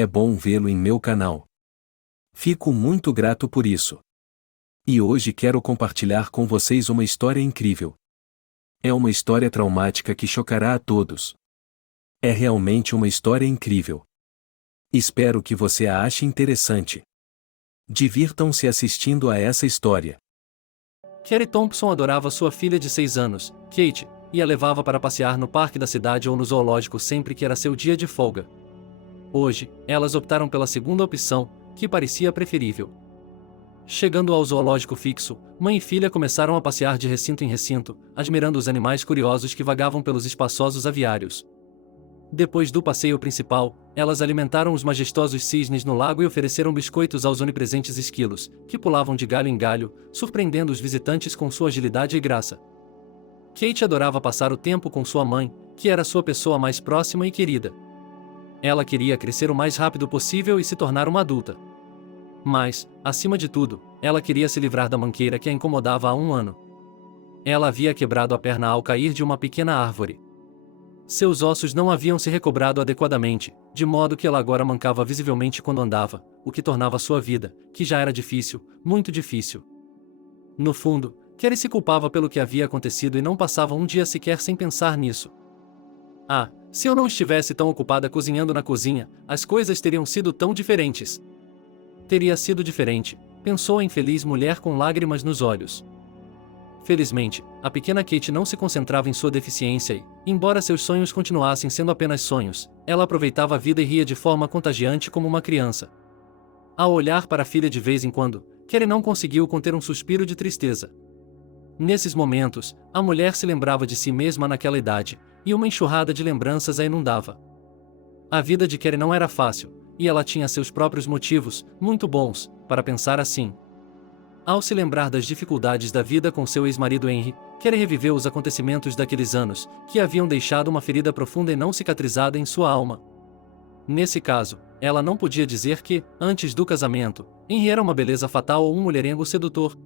É bom vê-lo em meu canal. Fico muito grato por isso. E hoje quero compartilhar com vocês uma história incrível. É uma história traumática que chocará a todos. É realmente uma história incrível. Espero que você a ache interessante. Divirtam-se assistindo a essa história. Carrie Thompson adorava sua filha de 6 anos, Kate, e a levava para passear no parque da cidade ou no zoológico sempre que era seu dia de folga. Hoje, elas optaram pela segunda opção, que parecia preferível. Chegando ao zoológico fixo, mãe e filha começaram a passear de recinto em recinto, admirando os animais curiosos que vagavam pelos espaçosos aviários. Depois do passeio principal, elas alimentaram os majestosos cisnes no lago e ofereceram biscoitos aos onipresentes esquilos, que pulavam de galho em galho, surpreendendo os visitantes com sua agilidade e graça. Kate adorava passar o tempo com sua mãe, que era sua pessoa mais próxima e querida. Ela queria crescer o mais rápido possível e se tornar uma adulta. Mas, acima de tudo, ela queria se livrar da manqueira que a incomodava há 1 ano. Ela havia quebrado a perna ao cair de uma pequena árvore. Seus ossos não haviam se recobrado adequadamente, de modo que ela agora mancava visivelmente quando andava, o que tornava sua vida, que já era difícil, muito difícil. No fundo, Carrie se culpava pelo que havia acontecido e não passava um dia sequer sem pensar nisso. Ah, se eu não estivesse tão ocupada cozinhando na cozinha, as coisas teriam sido tão diferentes. Teria sido diferente, pensou a infeliz mulher com lágrimas nos olhos. Felizmente, a pequena Kate não se concentrava em sua deficiência e, embora seus sonhos continuassem sendo apenas sonhos, ela aproveitava a vida e ria de forma contagiante como uma criança. Ao olhar para a filha de vez em quando, Carrie não conseguiu conter um suspiro de tristeza. Nesses momentos, a mulher se lembrava de si mesma naquela idade, e uma enxurrada de lembranças a inundava. A vida de Carrie não era fácil, e ela tinha seus próprios motivos, muito bons, para pensar assim. Ao se lembrar das dificuldades da vida com seu ex-marido Henry, Carrie reviveu os acontecimentos daqueles anos, que haviam deixado uma ferida profunda e não cicatrizada em sua alma. Nesse caso, ela não podia dizer que, antes do casamento, Henry era uma beleza fatal ou um mulherengo sedutor.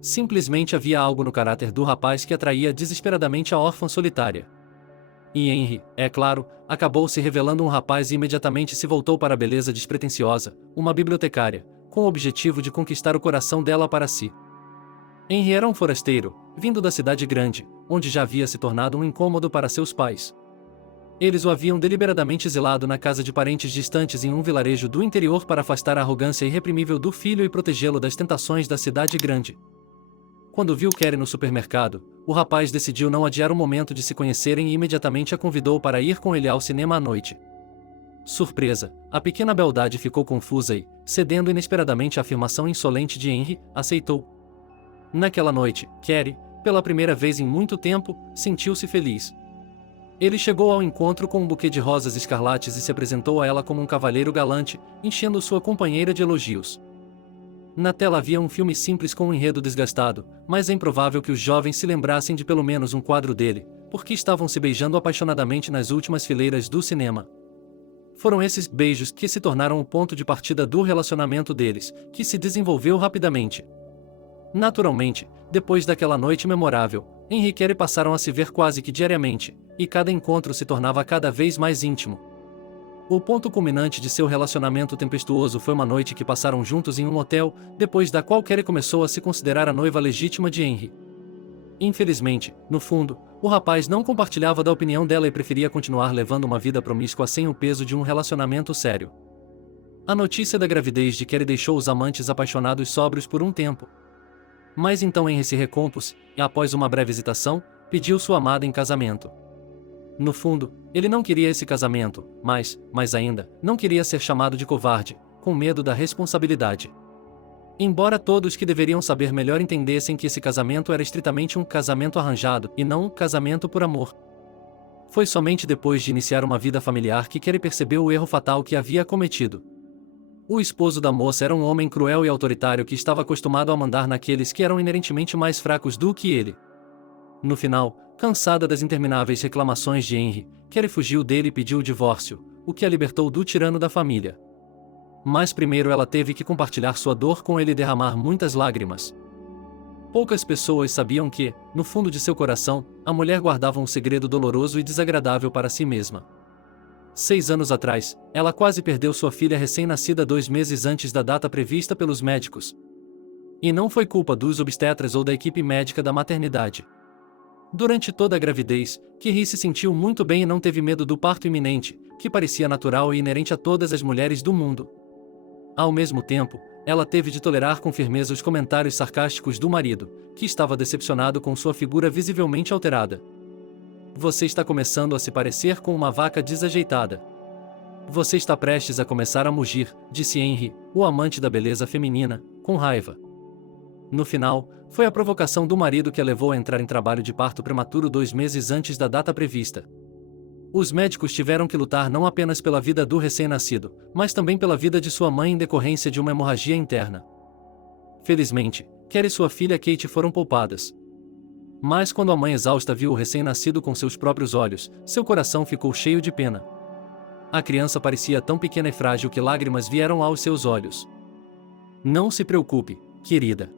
Simplesmente havia algo no caráter do rapaz que atraía desesperadamente a órfã solitária. E Henry, é claro, acabou se revelando um rapaz e imediatamente se voltou para a beleza despretensiosa, uma bibliotecária, com o objetivo de conquistar o coração dela para si. Henry era um forasteiro, vindo da cidade grande, onde já havia se tornado um incômodo para seus pais. Eles o haviam deliberadamente exilado na casa de parentes distantes em um vilarejo do interior para afastar a arrogância irreprimível do filho e protegê-lo das tentações da cidade grande. Quando viu Carrie no supermercado, o rapaz decidiu não adiar o momento de se conhecerem e imediatamente a convidou para ir com ele ao cinema à noite. Surpresa, a pequena beldade ficou confusa e, cedendo inesperadamente à afirmação insolente de Henry, aceitou. Naquela noite, Carrie, pela primeira vez em muito tempo, sentiu-se feliz. Ele chegou ao encontro com um buquê de rosas escarlates e se apresentou a ela como um cavalheiro galante, enchendo sua companheira de elogios. Na tela havia um filme simples com um enredo desgastado, mas é improvável que os jovens se lembrassem de pelo menos um quadro dele, porque estavam se beijando apaixonadamente nas últimas fileiras do cinema. Foram esses beijos que se tornaram o ponto de partida do relacionamento deles, que se desenvolveu rapidamente. Naturalmente, depois daquela noite memorável, Henry e Carrie passaram a se ver quase que diariamente, e cada encontro se tornava cada vez mais íntimo. O ponto culminante de seu relacionamento tempestuoso foi uma noite que passaram juntos em um hotel, depois da qual Carrie começou a se considerar a noiva legítima de Henry. Infelizmente, no fundo, o rapaz não compartilhava da opinião dela e preferia continuar levando uma vida promíscua sem o peso de um relacionamento sério. A notícia da gravidez de Carrie deixou os amantes apaixonados sóbrios por um tempo. Mas então Henry se recompôs, e após uma breve hesitação, pediu sua amada em casamento. No fundo, ele não queria esse casamento, mas, mais ainda, não queria ser chamado de covarde, com medo da responsabilidade. Embora todos que deveriam saber melhor entendessem que esse casamento era estritamente um casamento arranjado e não um casamento por amor. Foi somente depois de iniciar uma vida familiar que Carrie percebeu o erro fatal que havia cometido. O esposo da moça era um homem cruel e autoritário que estava acostumado a mandar naqueles que eram inerentemente mais fracos do que ele. No final, cansada das intermináveis reclamações de Henry, Carrie fugiu dele e pediu o divórcio, o que a libertou do tirano da família. Mas primeiro ela teve que compartilhar sua dor com ele e derramar muitas lágrimas. Poucas pessoas sabiam que, no fundo de seu coração, a mulher guardava um segredo doloroso e desagradável para si mesma. 6 anos atrás, ela quase perdeu sua filha recém-nascida 2 meses antes da data prevista pelos médicos. E não foi culpa dos obstetras ou da equipe médica da maternidade. Durante toda a gravidez, Kyrie se sentiu muito bem e não teve medo do parto iminente, que parecia natural e inerente a todas as mulheres do mundo. Ao mesmo tempo, ela teve de tolerar com firmeza os comentários sarcásticos do marido, que estava decepcionado com sua figura visivelmente alterada. Você está começando a se parecer com uma vaca desajeitada. Você está prestes a começar a mugir, disse Henry, o amante da beleza feminina, com raiva. No final, foi a provocação do marido que a levou a entrar em trabalho de parto prematuro 2 meses antes da data prevista. Os médicos tiveram que lutar não apenas pela vida do recém-nascido, mas também pela vida de sua mãe em decorrência de uma hemorragia interna. Felizmente, Kerry e sua filha Kate foram poupadas. Mas quando a mãe exausta viu o recém-nascido com seus próprios olhos, seu coração ficou cheio de pena. A criança parecia tão pequena e frágil que lágrimas vieram aos seus olhos. Não se preocupe, querida.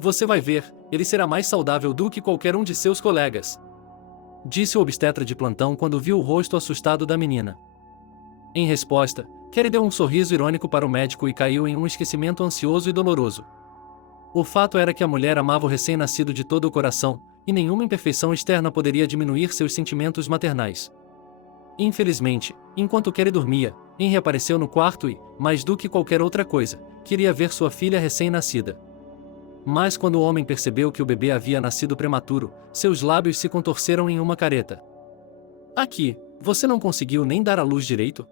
Você vai ver, ele será mais saudável do que qualquer um de seus colegas, disse o obstetra de plantão quando viu o rosto assustado da menina. Em resposta, Kerry deu um sorriso irônico para o médico e caiu em um esquecimento ansioso e doloroso. O fato era que a mulher amava o recém-nascido de todo o coração, e nenhuma imperfeição externa poderia diminuir seus sentimentos maternais. Infelizmente, enquanto Kerry dormia, Henry apareceu no quarto e, mais do que qualquer outra coisa, queria ver sua filha recém-nascida. Mas quando o homem percebeu que o bebê havia nascido prematuro, seus lábios se contorceram em uma careta. Aqui, você não conseguiu nem dar à luz direito?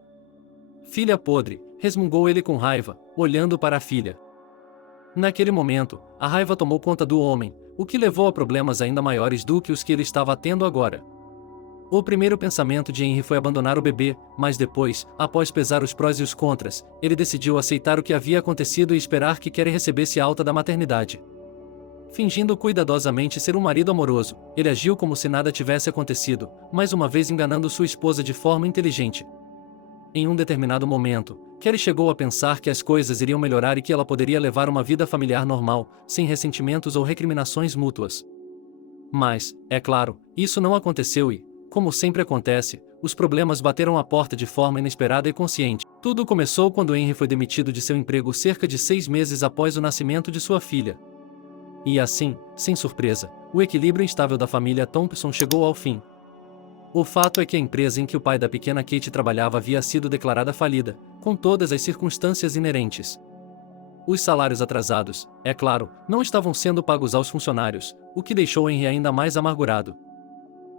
Filha podre, resmungou ele com raiva, olhando para a filha. Naquele momento, a raiva tomou conta do homem, o que levou a problemas ainda maiores do que os que ele estava tendo agora. O primeiro pensamento de Henry foi abandonar o bebê, mas depois, após pesar os prós e os contras, ele decidiu aceitar o que havia acontecido e esperar que Kerry recebesse a alta da maternidade. Fingindo cuidadosamente ser um marido amoroso, ele agiu como se nada tivesse acontecido, mais uma vez enganando sua esposa de forma inteligente. Em um determinado momento, Kerry chegou a pensar que as coisas iriam melhorar e que ela poderia levar uma vida familiar normal, sem ressentimentos ou recriminações mútuas. Mas, é claro, isso não aconteceu e, como sempre acontece, os problemas bateram à porta de forma inesperada e consciente. Tudo começou quando Henry foi demitido de seu emprego cerca de 6 meses após o nascimento de sua filha. E assim, sem surpresa, o equilíbrio instável da família Thompson chegou ao fim. O fato é que a empresa em que o pai da pequena Kate trabalhava havia sido declarada falida, com todas as circunstâncias inerentes. Os salários atrasados, é claro, não estavam sendo pagos aos funcionários, o que deixou Henry ainda mais amargurado.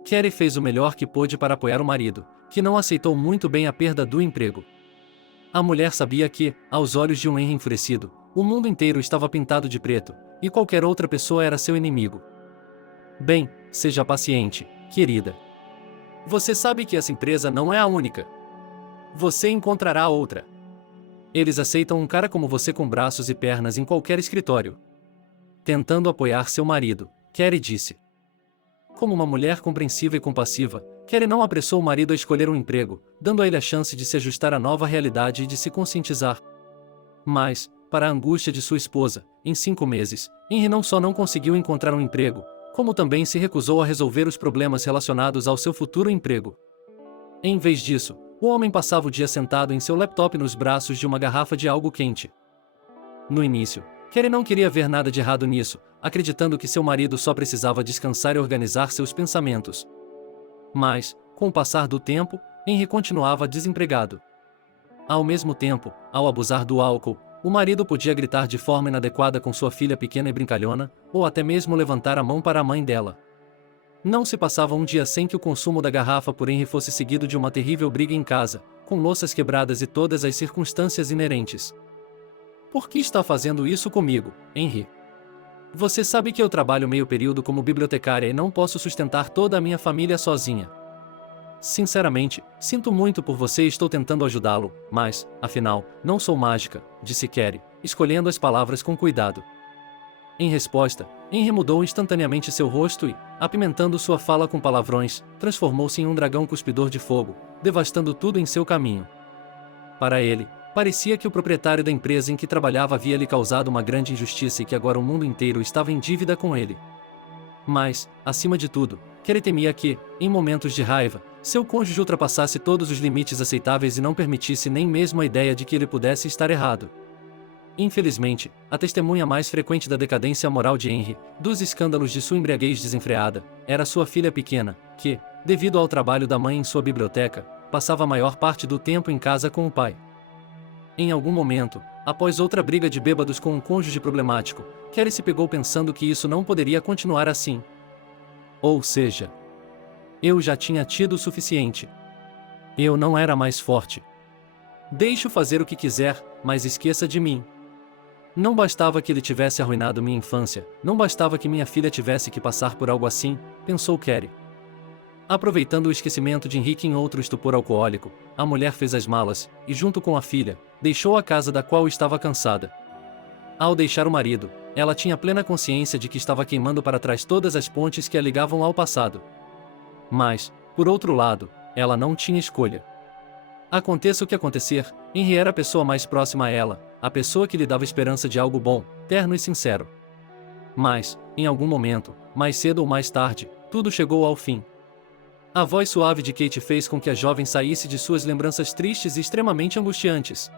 Kerry fez o melhor que pôde para apoiar o marido, que não aceitou muito bem a perda do emprego. A mulher sabia que, aos olhos de um Henry enfurecido, o mundo inteiro estava pintado de preto, e qualquer outra pessoa era seu inimigo. Bem, seja paciente, querida. Você sabe que essa empresa não é a única. Você encontrará outra. Eles aceitam um cara como você com braços e pernas em qualquer escritório. Tentando apoiar seu marido, Kerry disse. Como uma mulher compreensiva e compassiva, Kerry não apressou o marido a escolher um emprego, dando a ele a chance de se ajustar à nova realidade e de se conscientizar. Mas, para a angústia de sua esposa, em 5 meses, Henry não só não conseguiu encontrar um emprego, como também se recusou a resolver os problemas relacionados ao seu futuro emprego. Em vez disso, o homem passava o dia sentado em seu laptop nos braços de uma garrafa de algo quente. No início, Kerry não queria ver nada de errado nisso, acreditando que seu marido só precisava descansar e organizar seus pensamentos. Mas, com o passar do tempo, Henry continuava desempregado. Ao mesmo tempo, ao abusar do álcool, o marido podia gritar de forma inadequada com sua filha pequena e brincalhona, ou até mesmo levantar a mão para a mãe dela. Não se passava um dia sem que o consumo da garrafa por Henry fosse seguido de uma terrível briga em casa, com louças quebradas e todas as circunstâncias inerentes. Por que está fazendo isso comigo, Henry? Você sabe que eu trabalho meio período como bibliotecária e não posso sustentar toda a minha família sozinha. Sinceramente, sinto muito por você e estou tentando ajudá-lo, mas, afinal, não sou mágica, disse Kerry, escolhendo as palavras com cuidado. Em resposta, Henry mudou instantaneamente seu rosto e, apimentando sua fala com palavrões, transformou-se em um dragão cuspidor de fogo, devastando tudo em seu caminho. Para ele, parecia que o proprietário da empresa em que trabalhava havia lhe causado uma grande injustiça e que agora o mundo inteiro estava em dívida com ele. Mas, acima de tudo, Kerry temia que, em momentos de raiva, seu cônjuge ultrapassasse todos os limites aceitáveis e não permitisse nem mesmo a ideia de que ele pudesse estar errado. Infelizmente, a testemunha mais frequente da decadência moral de Henry, dos escândalos de sua embriaguez desenfreada, era sua filha pequena, que, devido ao trabalho da mãe em sua biblioteca, passava a maior parte do tempo em casa com o pai. Em algum momento, após outra briga de bêbados com um cônjuge problemático, Kelly se pegou pensando que isso não poderia continuar assim. Ou seja, eu já tinha tido o suficiente. Eu não era mais forte. Deixo fazer o que quiser, mas esqueça de mim. Não bastava que ele tivesse arruinado minha infância, não bastava que minha filha tivesse que passar por algo assim, pensou Carrie. Aproveitando o esquecimento de Henrique em outro estupor alcoólico, a mulher fez as malas, e junto com a filha, deixou a casa da qual estava cansada. Ao deixar o marido, ela tinha plena consciência de que estava queimando para trás todas as pontes que a ligavam ao passado. Mas, por outro lado, ela não tinha escolha. Aconteça o que acontecer, Henry era a pessoa mais próxima a ela, a pessoa que lhe dava esperança de algo bom, terno e sincero. Mas, em algum momento, mais cedo ou mais tarde, tudo chegou ao fim. A voz suave de Kate fez com que a jovem saísse de suas lembranças tristes e extremamente angustiantes.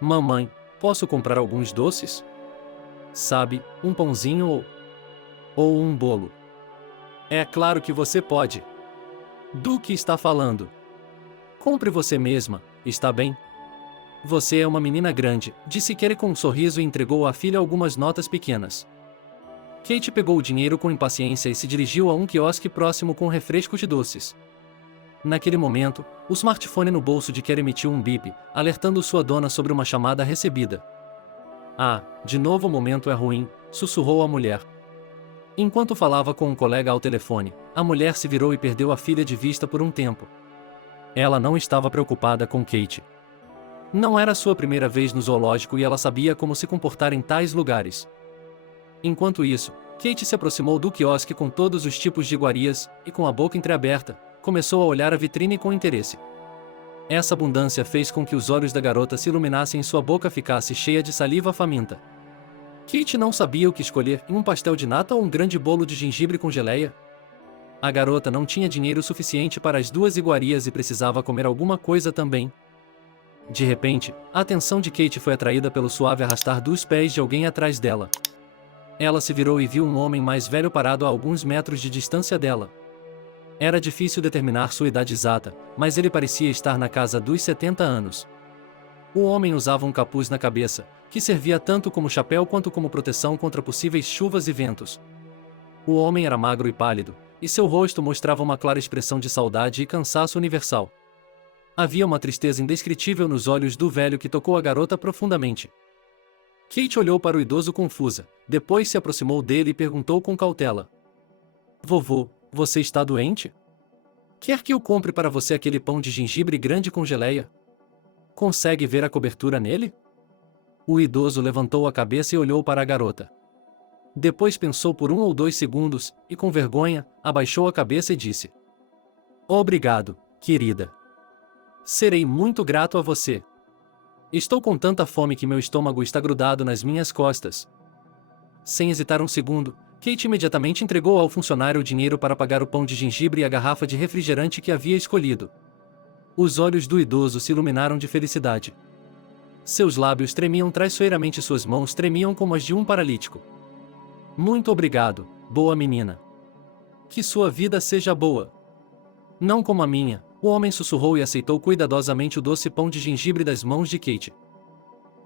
Mamãe, posso comprar alguns doces? Sabe, um pãozinho ou um bolo? É claro que você pode. Do que está falando? Compre você mesma, está bem? Você é uma menina grande, disse Kelly com um sorriso e entregou à filha algumas notas pequenas. Kate pegou o dinheiro com impaciência e se dirigiu a um quiosque próximo com refrescos de doces. Naquele momento, o smartphone no bolso de Kelly emitiu um bip, alertando sua dona sobre uma chamada recebida. Ah, de novo o momento é ruim, sussurrou a mulher. Enquanto falava com um colega ao telefone, a mulher se virou e perdeu a filha de vista por um tempo. Ela não estava preocupada com Kate. Não era sua primeira vez no zoológico e ela sabia como se comportar em tais lugares. Enquanto isso, Kate se aproximou do quiosque com todos os tipos de iguarias, e com a boca entreaberta, começou a olhar a vitrine com interesse. Essa abundância fez com que os olhos da garota se iluminassem e sua boca ficasse cheia de saliva faminta. Kate não sabia o que escolher, um pastel de nata ou um grande bolo de gengibre com geleia. A garota não tinha dinheiro suficiente para as duas iguarias e precisava comer alguma coisa também. De repente, a atenção de Kate foi atraída pelo suave arrastar dos pés de alguém atrás dela. Ela se virou e viu um homem mais velho parado a alguns metros de distância dela. Era difícil determinar sua idade exata, mas ele parecia estar na casa dos 70 anos. O homem usava um capuz na cabeça, que servia tanto como chapéu quanto como proteção contra possíveis chuvas e ventos. O homem era magro e pálido, e seu rosto mostrava uma clara expressão de saudade e cansaço universal. Havia uma tristeza indescritível nos olhos do velho que tocou a garota profundamente. Kate olhou para o idoso confusa, depois se aproximou dele e perguntou com cautela. Vovô, você está doente? Quer que eu compre para você aquele pão de gengibre grande com geleia? Consegue ver a cobertura nele? O idoso levantou a cabeça e olhou para a garota. Depois pensou por 1 ou 2 segundos, e com vergonha, abaixou a cabeça e disse. Obrigado, querida. Serei muito grato a você. Estou com tanta fome que meu estômago está grudado nas minhas costas. Sem hesitar um segundo, Kate imediatamente entregou ao funcionário o dinheiro para pagar o pão de gengibre e a garrafa de refrigerante que havia escolhido. Os olhos do idoso se iluminaram de felicidade. Seus lábios tremiam traiçoeiramente e suas mãos tremiam como as de um paralítico. Muito obrigado, boa menina. Que sua vida seja boa. Não como a minha, o homem sussurrou e aceitou cuidadosamente o doce pão de gengibre das mãos de Kate.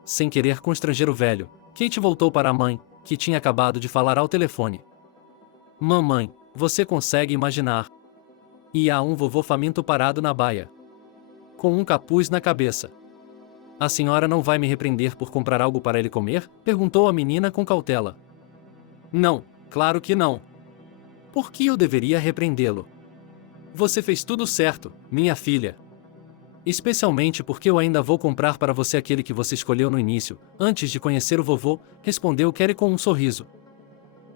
Sem querer constranger o velho, Kate voltou para a mãe, que tinha acabado de falar ao telefone. Mamãe, você consegue imaginar? E há um vovô faminto parado na baia, com um capuz na cabeça. A senhora não vai me repreender por comprar algo para ele comer? Perguntou a menina com cautela. Não, claro que não. Por que eu deveria repreendê-lo? Você fez tudo certo, minha filha. Especialmente porque eu ainda vou comprar para você aquele que você escolheu no início, antes de conhecer o vovô, respondeu Carrie com um sorriso.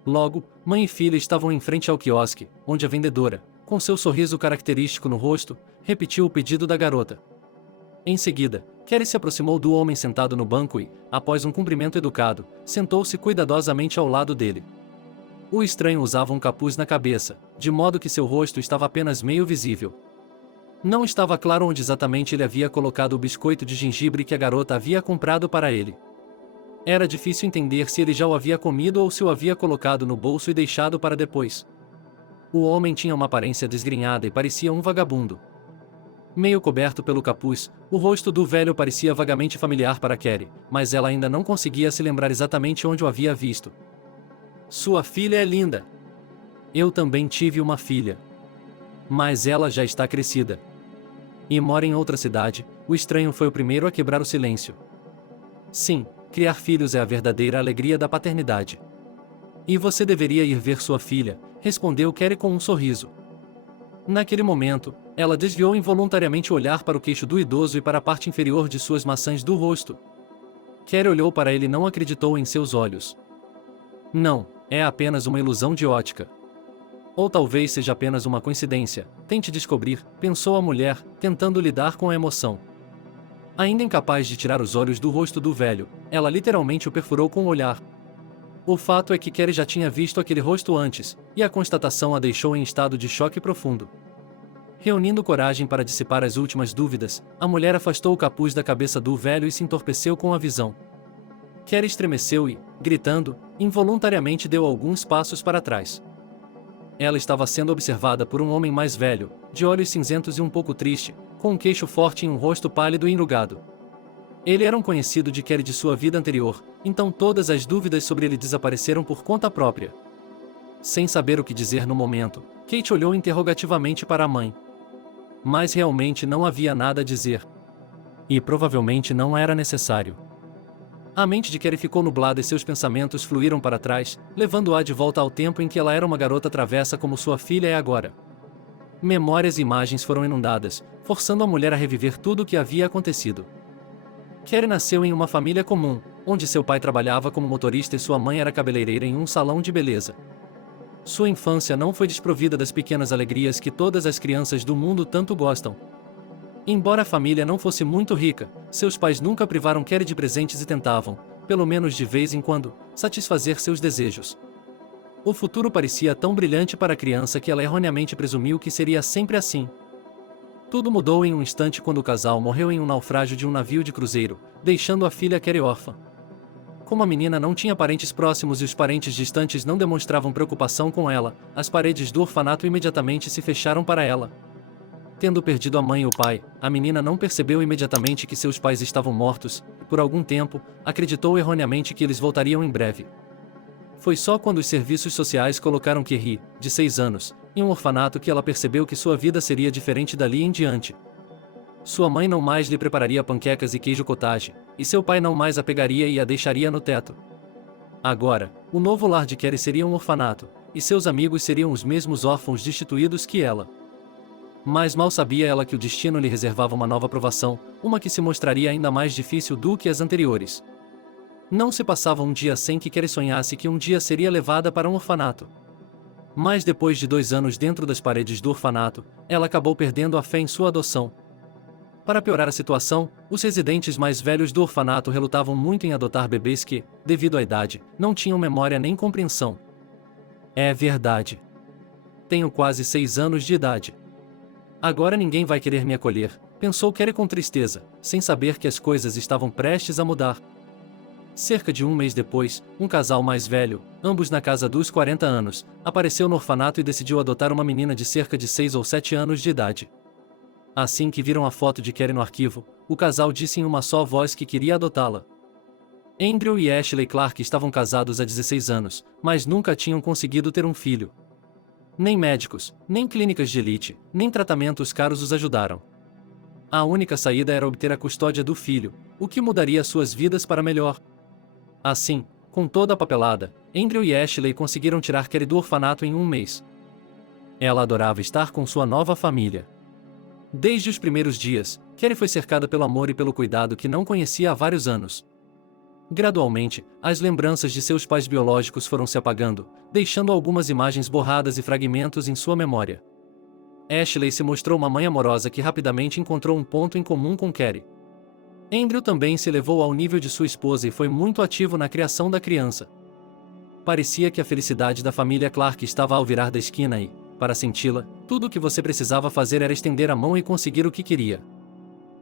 Logo, mãe e filha estavam em frente ao quiosque, onde a vendedora, com seu sorriso característico no rosto, repetiu o pedido da garota. Em seguida, Carrie se aproximou do homem sentado no banco e, após um cumprimento educado, sentou-se cuidadosamente ao lado dele. O estranho usava um capuz na cabeça, de modo que seu rosto estava apenas meio visível. Não estava claro onde exatamente ele havia colocado o biscoito de gengibre que a garota havia comprado para ele. Era difícil entender se ele já o havia comido ou se o havia colocado no bolso e deixado para depois. O homem tinha uma aparência desgrenhada e parecia um vagabundo. Meio coberto pelo capuz, o rosto do velho parecia vagamente familiar para Carrie, mas ela ainda não conseguia se lembrar exatamente onde o havia visto. Sua filha é linda. Eu também tive uma filha. Mas ela já está crescida. E mora em outra cidade. O estranho foi o primeiro a quebrar o silêncio. Sim, criar filhos é a verdadeira alegria da paternidade. E você deveria ir ver sua filha, respondeu Carrie com um sorriso. Naquele momento, ela desviou involuntariamente o olhar para o queixo do idoso e para a parte inferior de suas maçãs do rosto. Carrie olhou para ele e não acreditou em seus olhos. Não, é apenas uma ilusão de ótica. Ou talvez seja apenas uma coincidência, tente descobrir, pensou a mulher, tentando lidar com a emoção. Ainda incapaz de tirar os olhos do rosto do velho, ela literalmente o perfurou com o olhar. O fato é que Carrie já tinha visto aquele rosto antes, e a constatação a deixou em estado de choque profundo. Reunindo coragem para dissipar as últimas dúvidas, a mulher afastou o capuz da cabeça do velho e se entorpeceu com a visão. Carrie estremeceu e, gritando, involuntariamente deu alguns passos para trás. Ela estava sendo observada por um homem mais velho, de olhos cinzentos e um pouco triste, com um queixo forte e um rosto pálido e enrugado. Ele era um conhecido de Carrie de sua vida anterior, então todas as dúvidas sobre ele desapareceram por conta própria. Sem saber o que dizer no momento, Kate olhou interrogativamente para a mãe. Mas realmente não havia nada a dizer. E provavelmente não era necessário. A mente de Carrie ficou nublada e seus pensamentos fluíram para trás, levando-a de volta ao tempo em que ela era uma garota travessa como sua filha é agora. Memórias e imagens foram inundadas, forçando a mulher a reviver tudo o que havia acontecido. Carrie nasceu em uma família comum, onde seu pai trabalhava como motorista e sua mãe era cabeleireira em um salão de beleza. Sua infância não foi desprovida das pequenas alegrias que todas as crianças do mundo tanto gostam. Embora a família não fosse muito rica, seus pais nunca privaram Carrie de presentes e tentavam, pelo menos de vez em quando, satisfazer seus desejos. O futuro parecia tão brilhante para a criança que ela erroneamente presumiu que seria sempre assim. Tudo mudou em um instante quando o casal morreu em um naufrágio de um navio de cruzeiro, deixando a filha Carrie órfã. Como a menina não tinha parentes próximos e os parentes distantes não demonstravam preocupação com ela, as paredes do orfanato imediatamente se fecharam para ela. Tendo perdido a mãe e o pai, a menina não percebeu imediatamente que seus pais estavam mortos, e por algum tempo, acreditou erroneamente que eles voltariam em breve. Foi só quando os serviços sociais colocaram Carrie, de 6 anos, em um orfanato que ela percebeu que sua vida seria diferente dali em diante. Sua mãe não mais lhe prepararia panquecas e queijo cottage, e seu pai não mais a pegaria e a deixaria no teto. Agora, o novo lar de Carrie seria um orfanato, e seus amigos seriam os mesmos órfãos destituídos que ela. Mas mal sabia ela que o destino lhe reservava uma nova provação, uma que se mostraria ainda mais difícil do que as anteriores. Não se passava um dia sem que Carrie sonhasse que um dia seria levada para um orfanato. Mas depois de 2 anos dentro das paredes do orfanato, ela acabou perdendo a fé em sua adoção. Para piorar a situação, os residentes mais velhos do orfanato relutavam muito em adotar bebês que, devido à idade, não tinham memória nem compreensão. É verdade. Tenho quase 6 anos de idade. Agora ninguém vai querer me acolher, pensou Carrie com tristeza, sem saber que as coisas estavam prestes a mudar. Cerca de um mês depois, um casal mais velho, ambos na casa dos 40 anos, apareceu no orfanato e decidiu adotar uma menina de cerca de 6 ou 7 anos de idade. Assim que viram a foto de Carrie no arquivo, o casal disse em uma só voz que queria adotá-la. Andrew e Ashley Clark estavam casados há 16 anos, mas nunca tinham conseguido ter um filho. Nem médicos, nem clínicas de elite, nem tratamentos caros os ajudaram. A única saída era obter a custódia do filho, o que mudaria suas vidas para melhor. Assim, com toda a papelada, Andrew e Ashley conseguiram tirar Carrie do orfanato em um mês. Ela adorava estar com sua nova família. Desde os primeiros dias, Carrie foi cercada pelo amor e pelo cuidado que não conhecia há vários anos. Gradualmente, as lembranças de seus pais biológicos foram se apagando, deixando algumas imagens borradas e fragmentos em sua memória. Ashley se mostrou uma mãe amorosa que rapidamente encontrou um ponto em comum com Carrie. Andrew também se elevou ao nível de sua esposa e foi muito ativo na criação da criança. Parecia que a felicidade da família Clark estava ao virar da esquina e, para senti-la, tudo o que você precisava fazer era estender a mão e conseguir o que queria.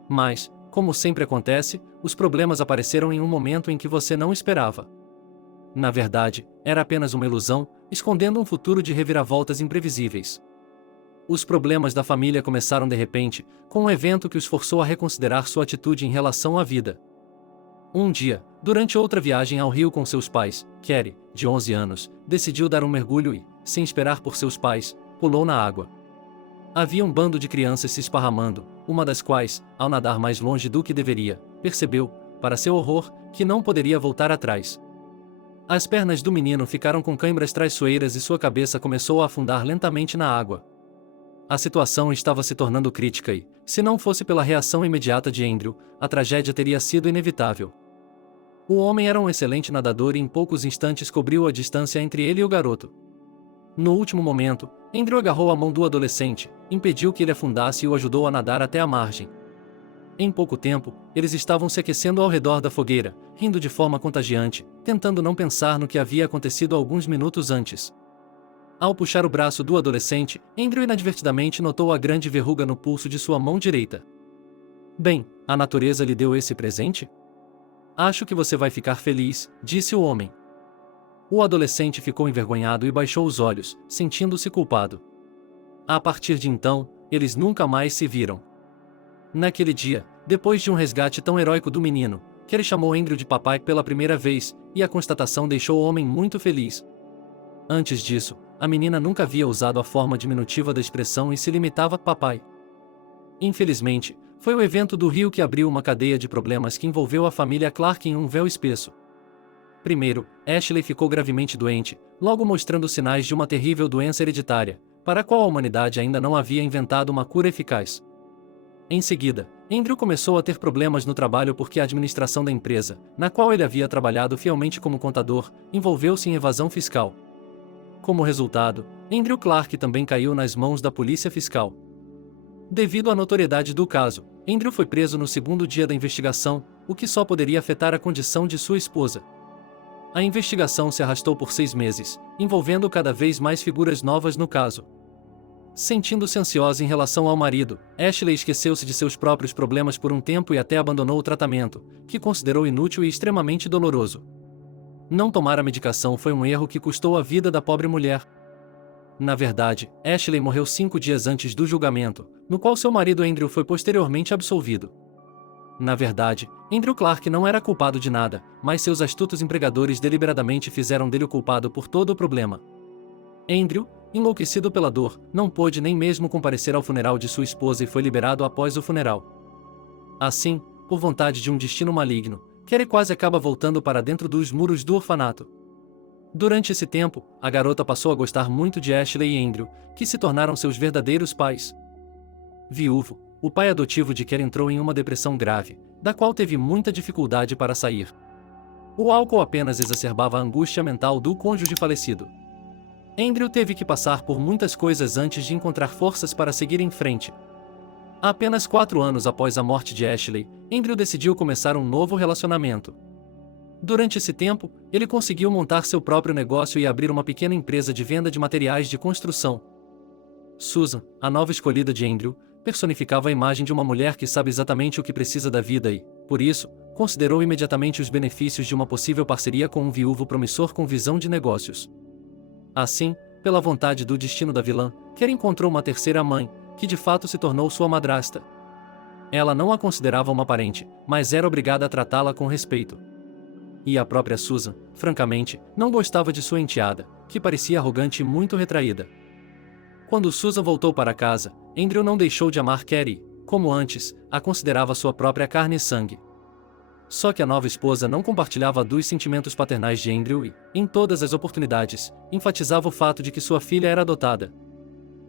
Mas, como sempre acontece, os problemas apareceram em um momento em que você não esperava. Na verdade, era apenas uma ilusão, escondendo um futuro de reviravoltas imprevisíveis. Os problemas da família começaram de repente, com um evento que os forçou a reconsiderar sua atitude em relação à vida. Um dia, durante outra viagem ao rio com seus pais, Carrie, de 11 anos, decidiu dar um mergulho e, sem esperar por seus pais, pulou na água. Havia um bando de crianças se esparramando, uma das quais, ao nadar mais longe do que deveria, percebeu, para seu horror, que não poderia voltar atrás. As pernas do menino ficaram com câimbras traiçoeiras e sua cabeça começou a afundar lentamente na água. A situação estava se tornando crítica e, se não fosse pela reação imediata de Andrew, a tragédia teria sido inevitável. O homem era um excelente nadador e em poucos instantes cobriu a distância entre ele e o garoto. No último momento, Andrew agarrou a mão do adolescente, impediu que ele afundasse e o ajudou a nadar até a margem. Em pouco tempo, eles estavam se aquecendo ao redor da fogueira, rindo de forma contagiante, tentando não pensar no que havia acontecido alguns minutos antes. Ao puxar o braço do adolescente, Andrew inadvertidamente notou a grande verruga no pulso de sua mão direita. Bem, a natureza lhe deu esse presente? Acho que você vai ficar feliz, disse o homem. O adolescente ficou envergonhado e baixou os olhos, sentindo-se culpado. A partir de então, eles nunca mais se viram. Naquele dia, depois de um resgate tão heróico do menino, Carrie chamou Andrew de papai pela primeira vez, e a constatação deixou o homem muito feliz. Antes disso, a menina nunca havia usado a forma diminutiva da expressão e se limitava a papai. Infelizmente, foi o evento do rio que abriu uma cadeia de problemas que envolveu a família Clark em um véu espesso. Primeiro, Ashley ficou gravemente doente, logo mostrando sinais de uma terrível doença hereditária, para a qual a humanidade ainda não havia inventado uma cura eficaz. Em seguida, Andrew começou a ter problemas no trabalho porque a administração da empresa, na qual ele havia trabalhado fielmente como contador, envolveu-se em evasão fiscal. Como resultado, Andrew Clark também caiu nas mãos da polícia fiscal. Devido à notoriedade do caso, Andrew foi preso no segundo dia da investigação, o que só poderia afetar a condição de sua esposa. A investigação se arrastou por 6 meses, envolvendo cada vez mais figuras novas no caso. Sentindo-se ansiosa em relação ao marido, Ashley esqueceu-se de seus próprios problemas por um tempo e até abandonou o tratamento, que considerou inútil e extremamente doloroso. Não tomar a medicação foi um erro que custou a vida da pobre mulher. Na verdade, Ashley morreu 5 dias antes do julgamento, no qual seu marido Andrew foi posteriormente absolvido. Na verdade, Andrew Clark não era culpado de nada, mas seus astutos empregadores deliberadamente fizeram dele o culpado por todo o problema. Andrew, enlouquecido pela dor, não pôde nem mesmo comparecer ao funeral de sua esposa e foi liberado após o funeral. Assim, por vontade de um destino maligno, Carrie quase acaba voltando para dentro dos muros do orfanato. Durante esse tempo, a garota passou a gostar muito de Ashley e Andrew, que se tornaram seus verdadeiros pais. Viúvo, o pai adotivo de Carrie entrou em uma depressão grave, da qual teve muita dificuldade para sair. O álcool apenas exacerbava a angústia mental do cônjuge falecido. Andrew teve que passar por muitas coisas antes de encontrar forças para seguir em frente. Apenas 4 anos após a morte de Ashley, Andrew decidiu começar um novo relacionamento. Durante esse tempo, ele conseguiu montar seu próprio negócio e abrir uma pequena empresa de venda de materiais de construção. Susan, a nova escolhida de Andrew, personificava a imagem de uma mulher que sabe exatamente o que precisa da vida e, por isso, considerou imediatamente os benefícios de uma possível parceria com um viúvo promissor com visão de negócios. Assim, pela vontade do destino da vilã, Carrie encontrou uma terceira mãe, que de fato se tornou sua madrasta. Ela não a considerava uma parente, mas era obrigada a tratá-la com respeito. E a própria Susan, francamente, não gostava de sua enteada, que parecia arrogante e muito retraída. Quando Susan voltou para casa, Andrew não deixou de amar Carrie, como antes, a considerava sua própria carne e sangue. Só que a nova esposa não compartilhava dos sentimentos paternais de Andrew e, em todas as oportunidades, enfatizava o fato de que sua filha era adotada.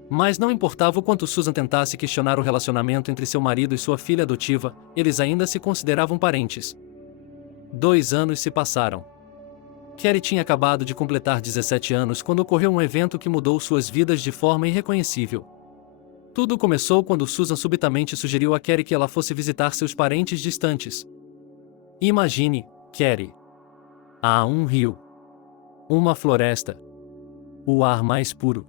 Mas não importava o quanto Susan tentasse questionar o relacionamento entre seu marido e sua filha adotiva, eles ainda se consideravam parentes. 2 anos se passaram. Carrie tinha acabado de completar 17 anos quando ocorreu um evento que mudou suas vidas de forma irreconhecível. Tudo começou quando Susan subitamente sugeriu a Carrie que ela fosse visitar seus parentes distantes. Imagine, Carrie. Há um rio. Uma floresta. O ar mais puro.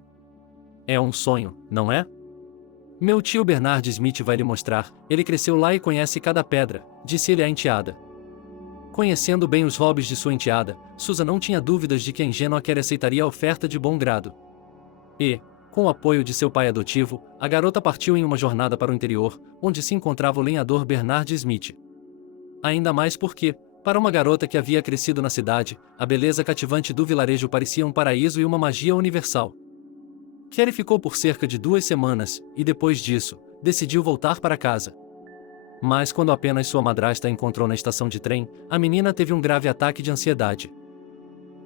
É um sonho, não é? Meu tio Bernard Smith vai lhe mostrar, ele cresceu lá e conhece cada pedra, disse ele à enteada. Conhecendo bem os hobbies de sua enteada, Susan não tinha dúvidas de que a ingênua Carrie aceitaria a oferta de bom grado. E, com o apoio de seu pai adotivo, a garota partiu em uma jornada para o interior, onde se encontrava o lenhador Bernard Smith. Ainda mais porque, para uma garota que havia crescido na cidade, a beleza cativante do vilarejo parecia um paraíso e uma magia universal. Carrie ficou por cerca de 2 semanas, e depois disso, decidiu voltar para casa. Mas quando apenas sua madrasta a encontrou na estação de trem, a menina teve um grave ataque de ansiedade.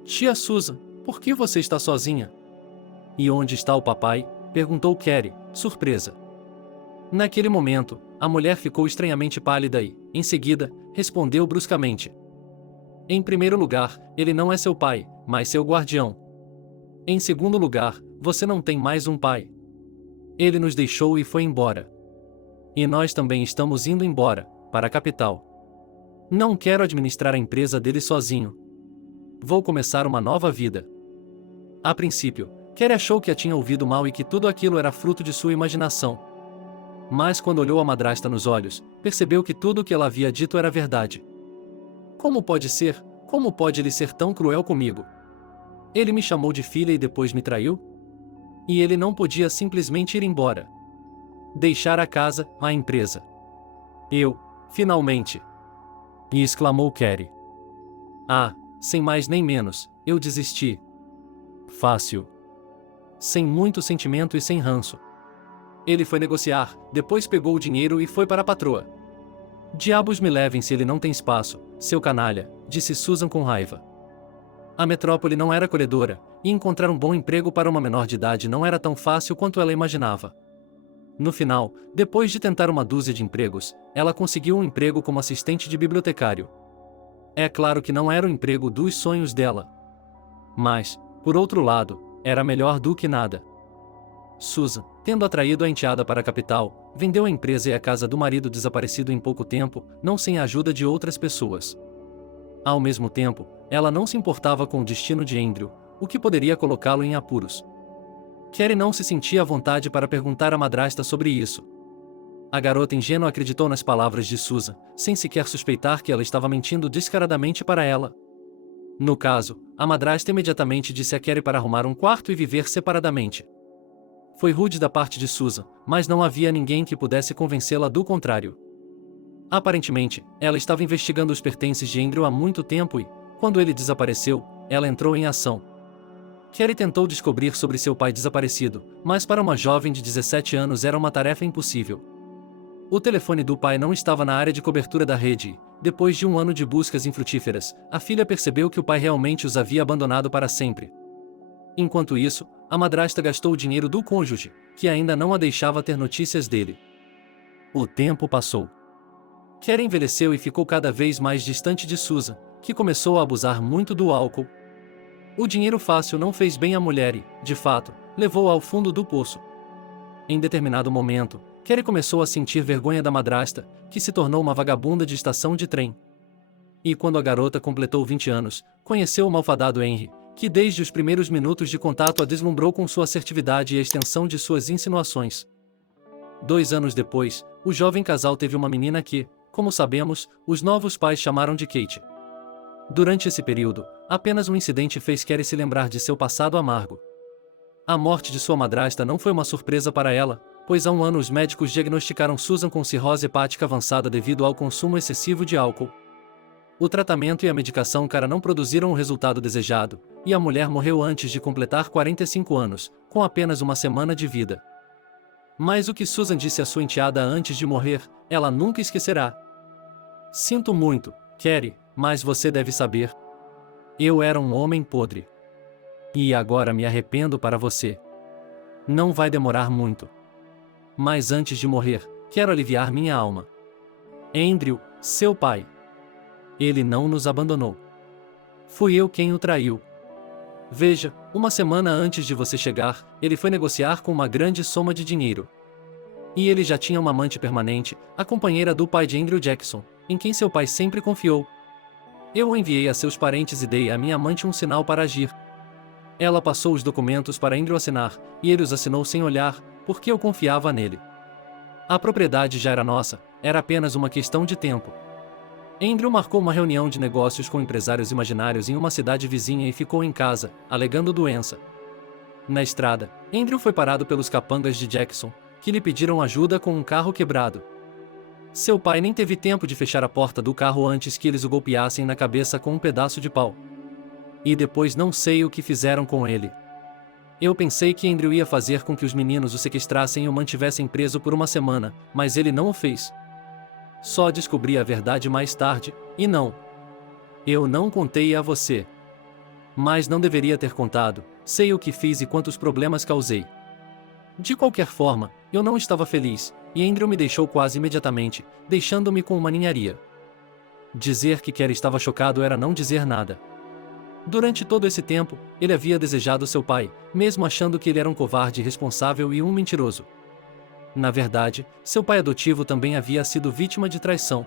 Tia Susan, por que você está sozinha? E onde está o papai? Perguntou Carrie, surpresa. Naquele momento, a mulher ficou estranhamente pálida e, em seguida, respondeu bruscamente. Em primeiro lugar, ele não é seu pai, mas seu guardião. Em segundo lugar, você não tem mais um pai. Ele nos deixou e foi embora. E nós também estamos indo embora, para a capital. Não quero administrar a empresa dele sozinho. Vou começar uma nova vida. A princípio, Carrie achou que a tinha ouvido mal e que tudo aquilo era fruto de sua imaginação. Mas quando olhou a madrasta nos olhos, percebeu que tudo o que ela havia dito era verdade. Como pode ser? Como pode ele ser tão cruel comigo? Ele me chamou de filha e depois me traiu? E ele não podia simplesmente ir embora. Deixar a casa, a empresa. Eu, finalmente! E exclamou Carrie. Ah, sem mais nem menos, eu desisti. Fácil. Sem muito sentimento e sem ranço. Ele foi negociar, depois pegou o dinheiro e foi para a patroa. Diabos me levem se ele não tem espaço, seu canalha, disse Susan com raiva. A metrópole não era acolhedora, e encontrar um bom emprego para uma menor de idade não era tão fácil quanto ela imaginava. No final, depois de tentar uma dúzia de empregos, ela conseguiu um emprego como assistente de bibliotecário. É claro que não era o emprego dos sonhos dela. Mas, por outro lado, era melhor do que nada. Susan, tendo atraído a enteada para a capital, vendeu a empresa e a casa do marido desaparecido em pouco tempo, não sem a ajuda de outras pessoas. Ao mesmo tempo, ela não se importava com o destino de Andrew, o que poderia colocá-lo em apuros. Carrie não se sentia à vontade para perguntar à madrasta sobre isso. A garota ingênua acreditou nas palavras de Susan, sem sequer suspeitar que ela estava mentindo descaradamente para ela. No caso, a madrasta imediatamente disse a Carrie para arrumar um quarto e viver separadamente. Foi rude da parte de Susan, mas não havia ninguém que pudesse convencê-la do contrário. Aparentemente, ela estava investigando os pertences de Andrew há muito tempo e, quando ele desapareceu, ela entrou em ação. Carrie tentou descobrir sobre seu pai desaparecido, mas para uma jovem de 17 anos era uma tarefa impossível. O telefone do pai não estava na área de cobertura da rede e, depois de um ano de buscas infrutíferas, a filha percebeu que o pai realmente os havia abandonado para sempre. Enquanto isso, a madrasta gastou o dinheiro do cônjuge, que ainda não a deixava ter notícias dele. O tempo passou. Carrie envelheceu e ficou cada vez mais distante de Susan, que começou a abusar muito do álcool. O dinheiro fácil não fez bem à mulher e, de fato, levou-a ao fundo do poço. Em determinado momento, Carrie começou a sentir vergonha da madrasta, que se tornou uma vagabunda de estação de trem. E quando a garota completou 20 anos, conheceu o malfadado Henry, que desde os primeiros minutos de contato a deslumbrou com sua assertividade e a extensão de suas insinuações. 2 anos depois, o jovem casal teve uma menina que, como sabemos, os novos pais chamaram de Kate. Durante esse período, apenas um incidente fez Carrie se lembrar de seu passado amargo. A morte de sua madrasta não foi uma surpresa para ela, pois há um ano os médicos diagnosticaram Susan com cirrose hepática avançada devido ao consumo excessivo de álcool. O tratamento e a medicação cara não produziram o resultado desejado, e a mulher morreu antes de completar 45 anos, com apenas uma semana de vida. Mas o que Susan disse à sua enteada antes de morrer, ela nunca esquecerá. Sinto muito, Carrie, mas você deve saber. Eu era um homem podre. E agora me arrependo para você. Não vai demorar muito. Mas antes de morrer, quero aliviar minha alma. Andrew, seu pai. Ele não nos abandonou. Fui eu quem o traiu. Veja, uma semana antes de você chegar, ele foi negociar com uma grande soma de dinheiro. E ele já tinha uma amante permanente, a companheira do pai de Andrew Jackson, em quem seu pai sempre confiou. Eu o enviei a seus parentes e dei à minha amante um sinal para agir. Ela passou os documentos para Andrew assinar, e ele os assinou sem olhar, porque eu confiava nele. A propriedade já era nossa, era apenas uma questão de tempo. Andrew marcou uma reunião de negócios com empresários imaginários em uma cidade vizinha e ficou em casa, alegando doença. Na estrada, Andrew foi parado pelos capangas de Jackson, que lhe pediram ajuda com um carro quebrado. Seu pai nem teve tempo de fechar a porta do carro antes que eles o golpeassem na cabeça com um pedaço de pau. E depois não sei o que fizeram com ele. Eu pensei que Andrew ia fazer com que os meninos o sequestrassem e o mantivessem preso por uma semana, mas ele não o fez. Só descobri a verdade mais tarde, e não. Eu não contei a você. Mas não deveria ter contado, sei o que fiz e quantos problemas causei. De qualquer forma, eu não estava feliz, e Andrew me deixou quase imediatamente, deixando-me com uma ninharia. Dizer que Kerry estava chocado era não dizer nada. Durante todo esse tempo, ele havia desejado seu pai, mesmo achando que ele era um covarde irresponsável e um mentiroso. Na verdade, seu pai adotivo também havia sido vítima de traição.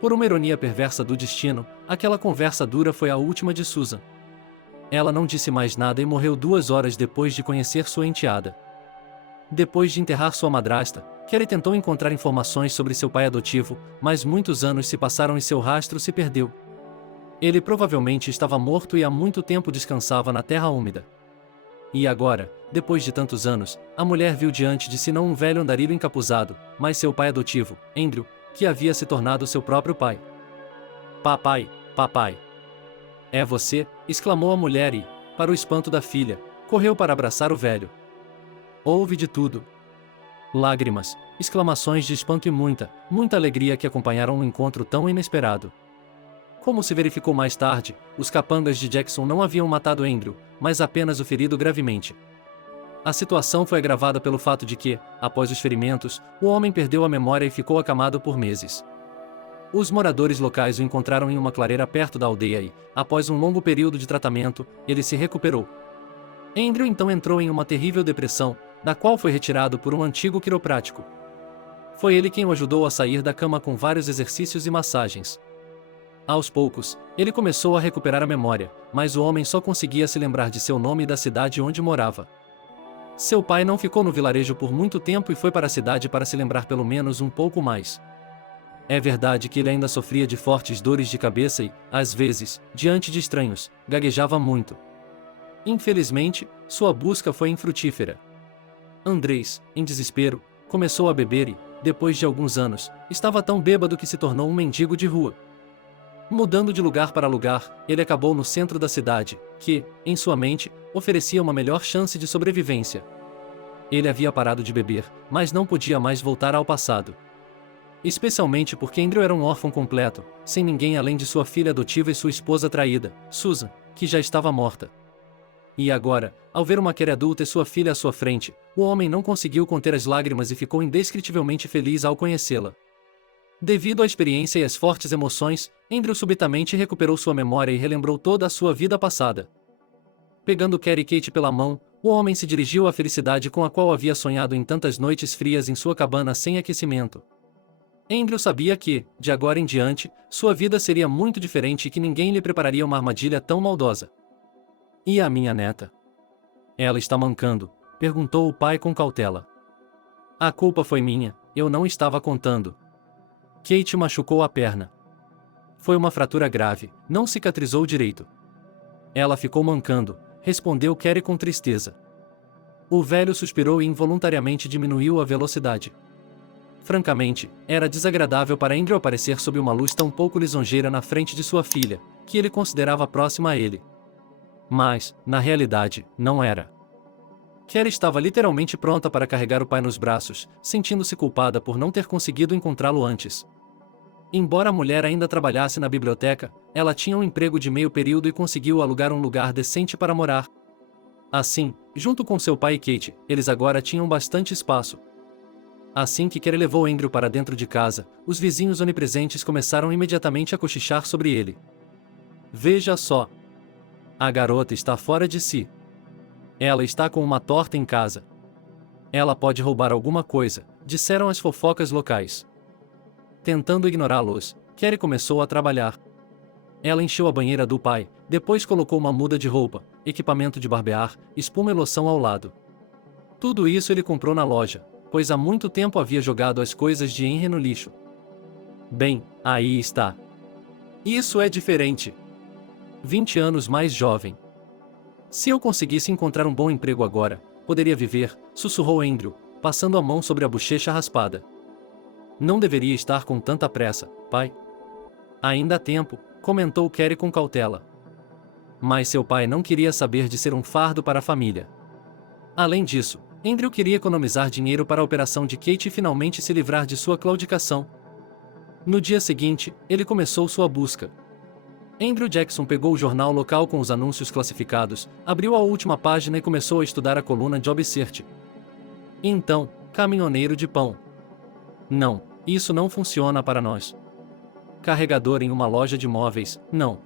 Por uma ironia perversa do destino, aquela conversa dura foi a última de Susan. Ela não disse mais nada e morreu 2 horas depois de conhecer sua enteada. Depois de enterrar sua madrasta, Kerry tentou encontrar informações sobre seu pai adotivo, mas muitos anos se passaram e seu rastro se perdeu. Ele provavelmente estava morto e há muito tempo descansava na terra úmida. E agora, depois de tantos anos, a mulher viu diante de si não um velho andarilho encapuzado, mas seu pai adotivo, Andrew, que havia se tornado seu próprio pai. "Papai, papai." "É você?" exclamou a mulher e, para o espanto da filha, correu para abraçar o velho. Houve de tudo. Lágrimas, exclamações de espanto e muita alegria que acompanharam um encontro tão inesperado. Como se verificou mais tarde, os capangas de Jackson não haviam matado Andrew, mas apenas o ferido gravemente. A situação foi agravada pelo fato de que, após os ferimentos, o homem perdeu a memória e ficou acamado por meses. Os moradores locais o encontraram em uma clareira perto da aldeia e, após um longo período de tratamento, ele se recuperou. Andrew então entrou em uma terrível depressão, da qual foi retirado por um antigo quiroprático. Foi ele quem o ajudou a sair da cama com vários exercícios e massagens. Aos poucos, ele começou a recuperar a memória, mas o homem só conseguia se lembrar de seu nome e da cidade onde morava. Seu pai não ficou no vilarejo por muito tempo e foi para a cidade para se lembrar pelo menos um pouco mais. É verdade que ele ainda sofria de fortes dores de cabeça e, às vezes, diante de estranhos, gaguejava muito. Infelizmente, sua busca foi infrutífera. Andrés, em desespero, começou a beber e, depois de alguns anos, estava tão bêbado que se tornou um mendigo de rua. Mudando de lugar para lugar, ele acabou no centro da cidade, que, em sua mente, oferecia uma melhor chance de sobrevivência. Ele havia parado de beber, mas não podia mais voltar ao passado. Especialmente porque Andrew era um órfão completo, sem ninguém além de sua filha adotiva e sua esposa traída, Susan, que já estava morta. E agora, ao ver uma Kerry adulta e sua filha à sua frente, o homem não conseguiu conter as lágrimas e ficou indescritivelmente feliz ao conhecê-la. Devido à experiência e às fortes emoções, Andrew subitamente recuperou sua memória e relembrou toda a sua vida passada. Pegando Kerry e Kate pela mão, o homem se dirigiu à felicidade com a qual havia sonhado em tantas noites frias em sua cabana sem aquecimento. Andrew sabia que, de agora em diante, sua vida seria muito diferente e que ninguém lhe prepararia uma armadilha tão maldosa. "E a minha neta? Ela está mancando?" perguntou o pai com cautela. "A culpa foi minha, eu não estava contando." Kate machucou a perna. Foi uma fratura grave, não cicatrizou direito. "Ela ficou mancando", respondeu Kerry com tristeza. O velho suspirou e involuntariamente diminuiu a velocidade. Francamente, era desagradável para Andrew aparecer sob uma luz tão pouco lisonjeira na frente de sua filha, que ele considerava próxima a ele. Mas, na realidade, não era. Kerry estava literalmente pronta para carregar o pai nos braços, sentindo-se culpada por não ter conseguido encontrá-lo antes. Embora a mulher ainda trabalhasse na biblioteca, ela tinha um emprego de meio período e conseguiu alugar um lugar decente para morar. Assim, junto com seu pai e Kate, eles agora tinham bastante espaço. Assim que Kerry levou Andrew para dentro de casa, os vizinhos onipresentes começaram imediatamente a cochichar sobre ele. "Veja só. A garota está fora de si. Ela está com uma torta em casa. Ela pode roubar alguma coisa", disseram as fofocas locais. Tentando ignorá-los, Kerry começou a trabalhar. Ela encheu a banheira do pai, depois colocou uma muda de roupa, equipamento de barbear, espuma e loção ao lado. Tudo isso ele comprou na loja, pois há muito tempo havia jogado as coisas de Henry no lixo. Bem, aí está. Isso é diferente. 20 anos mais jovem. Se eu conseguisse encontrar um bom emprego agora, poderia viver, sussurrou Andrew, passando a mão sobre a bochecha raspada. Não deveria estar com tanta pressa, pai. Ainda há tempo, comentou Carrie com cautela. Mas seu pai não queria saber de ser um fardo para a família. Além disso, Andrew queria economizar dinheiro para a operação de Kate e finalmente se livrar de sua claudicação. No dia seguinte, ele começou sua busca. Andrew Jackson pegou o jornal local com os anúncios classificados, abriu a última página e começou a estudar a coluna Job Search. Então, caminhoneiro de pão. Não, isso não funciona para nós. Carregador em uma loja de móveis, não.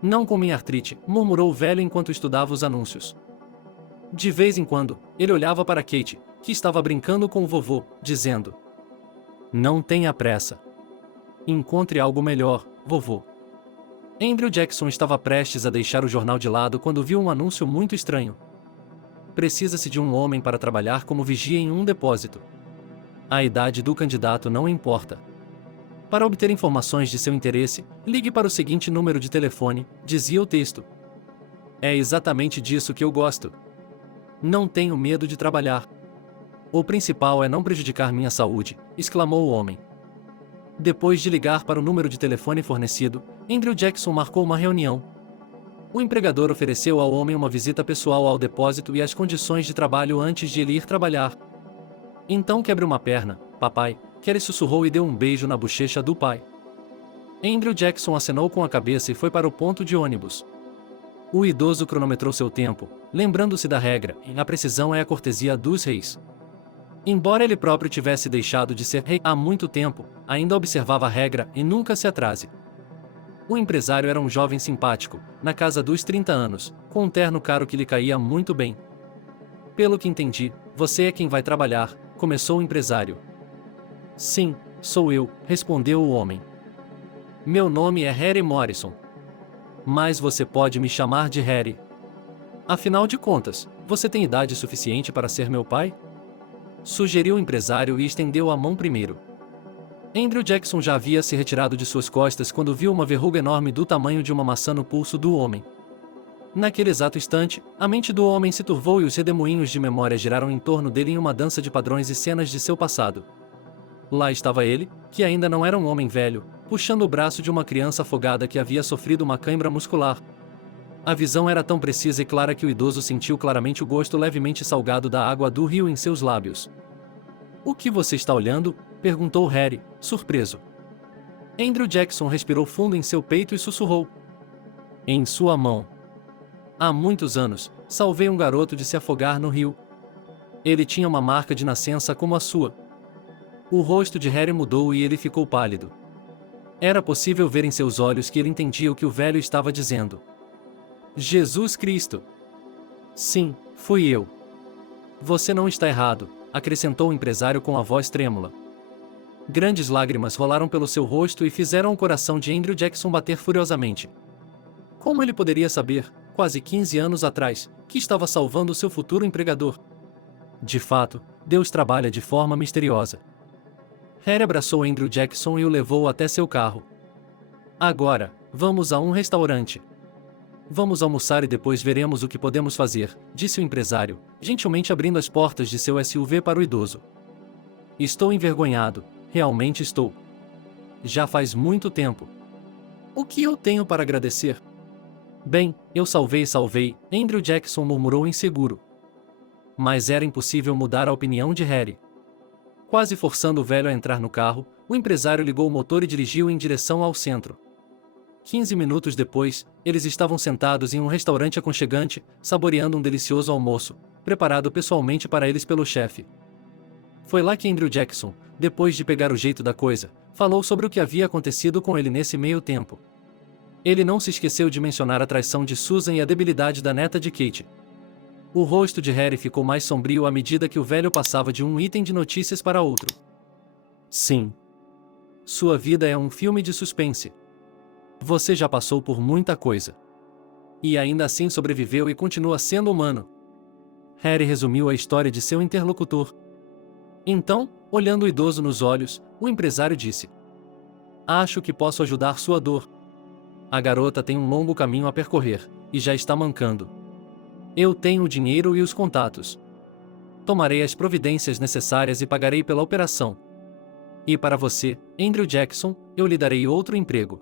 Não com minha artrite, murmurou o velho enquanto estudava os anúncios. De vez em quando, ele olhava para Kate, que estava brincando com o vovô, dizendo: Não tenha pressa. Encontre algo melhor, vovô. Andrew Jackson estava prestes a deixar o jornal de lado quando viu um anúncio muito estranho. Precisa-se de um homem para trabalhar como vigia em um depósito. A idade do candidato não importa. Para obter informações de seu interesse, ligue para o seguinte número de telefone, dizia o texto. É exatamente disso que eu gosto. Não tenho medo de trabalhar. O principal é não prejudicar minha saúde, exclamou o homem. Depois de ligar para o número de telefone fornecido, Andrew Jackson marcou uma reunião. O empregador ofereceu ao homem uma visita pessoal ao depósito e as condições de trabalho antes de ele ir trabalhar. Então quebre uma perna, papai, Carrie sussurrou e deu um beijo na bochecha do pai. Andrew Jackson acenou com a cabeça e foi para o ponto de ônibus. O idoso cronometrou seu tempo, lembrando-se da regra, a precisão é a cortesia dos reis. Embora ele próprio tivesse deixado de ser rei há muito tempo, ainda observava a regra e nunca se atrase. O empresário era um jovem simpático, na casa dos 30 anos, com um terno caro que lhe caía muito bem. Pelo que entendi, você é quem vai trabalhar, começou o empresário. Sim, sou eu, respondeu o homem. Meu nome é Harry Morrison. Mas você pode me chamar de Harry. Afinal de contas, você tem idade suficiente para ser meu pai? Sugeriu o empresário e estendeu a mão primeiro. Andrew Jackson já havia se retirado de suas costas quando viu uma verruga enorme do tamanho de uma maçã no pulso do homem. Naquele exato instante, a mente do homem se turvou e os redemoinhos de memória giraram em torno dele em uma dança de padrões e cenas de seu passado. Lá estava ele, que ainda não era um homem velho, puxando o braço de uma criança afogada que havia sofrido uma cãibra muscular. A visão era tão precisa e clara que o idoso sentiu claramente o gosto levemente salgado da água do rio em seus lábios. O que você está olhando? Perguntou Harry, surpreso. Andrew Jackson respirou fundo em seu peito e sussurrou. Em sua mão. Há muitos anos, salvei um garoto de se afogar no rio. Ele tinha uma marca de nascença como a sua. O rosto de Harry mudou e ele ficou pálido. Era possível ver em seus olhos que ele entendia o que o velho estava dizendo. Jesus Cristo! Sim, fui eu. Você não está errado, acrescentou o empresário com a voz trêmula. Grandes lágrimas rolaram pelo seu rosto e fizeram o coração de Andrew Jackson bater furiosamente. Como ele poderia saber, quase 15 anos atrás, que estava salvando seu futuro empregador? De fato, Deus trabalha de forma misteriosa. Harry abraçou Andrew Jackson e o levou até seu carro. Agora, vamos a um restaurante. Vamos almoçar e depois veremos o que podemos fazer, disse o empresário, gentilmente abrindo as portas de seu SUV para o idoso. Estou envergonhado, realmente estou. Já faz muito tempo. O que eu tenho para agradecer? Bem, eu salvei, Andrew Jackson murmurou inseguro. Mas era impossível mudar a opinião de Harry. Quase forçando o velho a entrar no carro, o empresário ligou o motor e dirigiu em direção ao centro. 15 minutos depois, eles estavam sentados em um restaurante aconchegante, saboreando um delicioso almoço, preparado pessoalmente para eles pelo chefe. Foi lá que Andrew Jackson, depois de pegar o jeito da coisa, falou sobre o que havia acontecido com ele nesse meio tempo. Ele não se esqueceu de mencionar a traição de Susan e a debilidade da neta de Kate. O rosto de Harry ficou mais sombrio à medida que o velho passava de um item de notícias para outro. Sim. Sua vida é um filme de suspense. Você já passou por muita coisa. E ainda assim sobreviveu e continua sendo humano. Harry resumiu a história de seu interlocutor. Então, olhando o idoso nos olhos, o empresário disse: Acho que posso ajudar sua dor. A garota tem um longo caminho a percorrer, e já está mancando. Eu tenho o dinheiro e os contatos. Tomarei as providências necessárias e pagarei pela operação. E para você, Andrew Jackson, eu lhe darei outro emprego.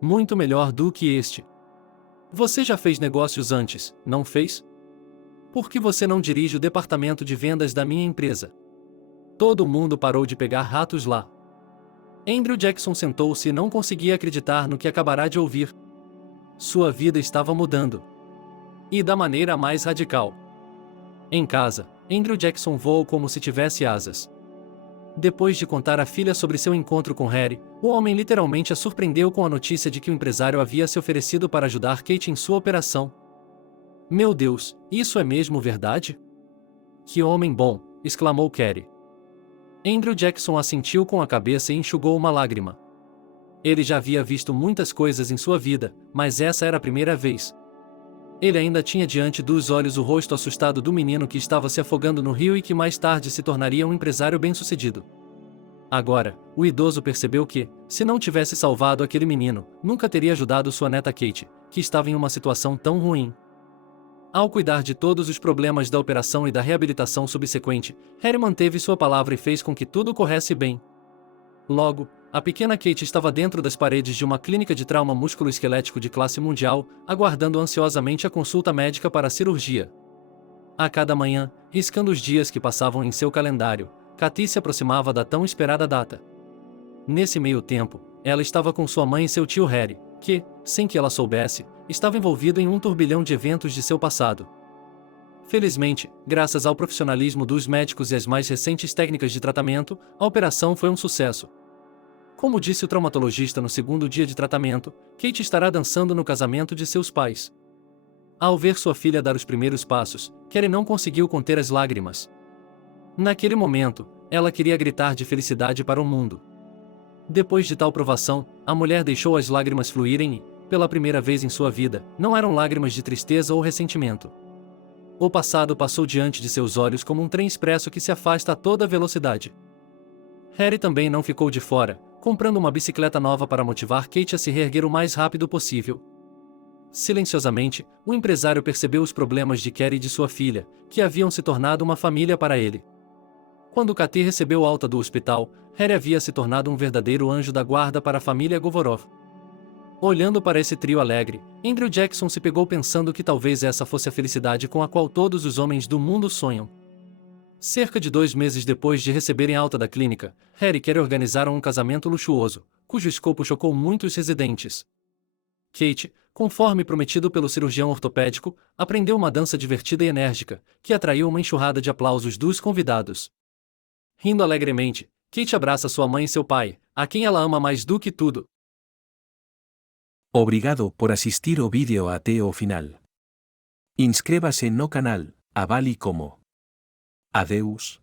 Muito melhor do que este. Você já fez negócios antes, não fez? Por que você não dirige o departamento de vendas da minha empresa? Todo mundo parou de pegar ratos lá. Andrew Jackson sentou-se e não conseguia acreditar no que acabará de ouvir. Sua vida estava mudando. E da maneira mais radical. Em casa, Andrew Jackson voou como se tivesse asas. Depois de contar à filha sobre seu encontro com Harry, o homem literalmente a surpreendeu com a notícia de que o empresário havia se oferecido para ajudar Kate em sua operação. Meu Deus, isso é mesmo verdade? Que homem bom! Exclamou Carrie. Andrew Jackson assentiu com a cabeça e enxugou uma lágrima. Ele já havia visto muitas coisas em sua vida, mas essa era a primeira vez. Ele ainda tinha diante dos olhos o rosto assustado do menino que estava se afogando no rio e que mais tarde se tornaria um empresário bem-sucedido. Agora, o idoso percebeu que, se não tivesse salvado aquele menino, nunca teria ajudado sua neta Kate, que estava em uma situação tão ruim. Ao cuidar de todos os problemas da operação e da reabilitação subsequente, Harry manteve sua palavra e fez com que tudo corresse bem. Logo, a pequena Kate estava dentro das paredes de uma clínica de trauma músculo-esquelético de classe mundial, aguardando ansiosamente a consulta médica para a cirurgia. A cada manhã, riscando os dias que passavam em seu calendário, Katy se aproximava da tão esperada data. Nesse meio tempo, ela estava com sua mãe e seu tio Harry, que, sem que ela soubesse, estava envolvido em um turbilhão de eventos de seu passado. Felizmente, graças ao profissionalismo dos médicos e às mais recentes técnicas de tratamento, a operação foi um sucesso. Como disse o traumatologista no segundo dia de tratamento, Kate estará dançando no casamento de seus pais. Ao ver sua filha dar os primeiros passos, Carrie não conseguiu conter as lágrimas. Naquele momento, ela queria gritar de felicidade para o mundo. Depois de tal provação, a mulher deixou as lágrimas fluírem e, pela primeira vez em sua vida, não eram lágrimas de tristeza ou ressentimento. O passado passou diante de seus olhos como um trem expresso que se afasta a toda velocidade. Harry também não ficou de fora, comprando uma bicicleta nova para motivar Kate a se reerguer o mais rápido possível. Silenciosamente, o empresário percebeu os problemas de Carrie e de sua filha, que haviam se tornado uma família para ele. Quando Katy recebeu alta do hospital, Harry havia se tornado um verdadeiro anjo da guarda para a família Govorov. Olhando para esse trio alegre, Andrew Jackson se pegou pensando que talvez essa fosse a felicidade com a qual todos os homens do mundo sonham. Cerca de 2 meses depois de receberem alta da clínica, Harry e Carrie organizaram um casamento luxuoso, cujo escopo chocou muitos residentes. Kate, conforme prometido pelo cirurgião ortopédico, aprendeu uma dança divertida e enérgica, que atraiu uma enxurrada de aplausos dos convidados. Rindo alegremente, Kate abraça sua mãe e seu pai, a quem ela ama mais do que tudo. Obrigado por assistir o vídeo até o final. Inscreva-se no canal, avale como. Adeus.